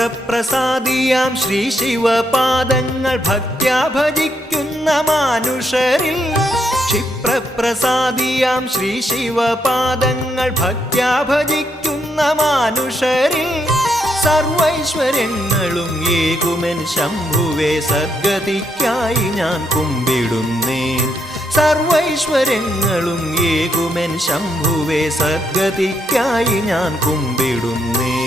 ക്ഷിപ്രപ്രസാദിയാം ശ്രീ ശിവപാദങ്ങൾ ഭക്ത്യാ ഭജിക്കുന്ന മാനുഷരിൽ ക്ഷിപ്രപ്രസാദിയാം ശ്രീ ശിവപാദങ്ങൾ ഭക്ത്യാ ഭജിക്കുന്ന മാനുഷരിൽ സർവൈശ്വര്യങ്ങളും ഏകുമെൻ ശംഭുവേ സദ്ഗതിക്കായി ഞാൻ കുമ്പിടുന്നേൻ സർവൈശ്വര്യങ്ങളും ഏകുമെൻ ശംഭുവേ സദ്ഗതിക്കായി ഞാൻ കുമ്പിടുന്നേൻ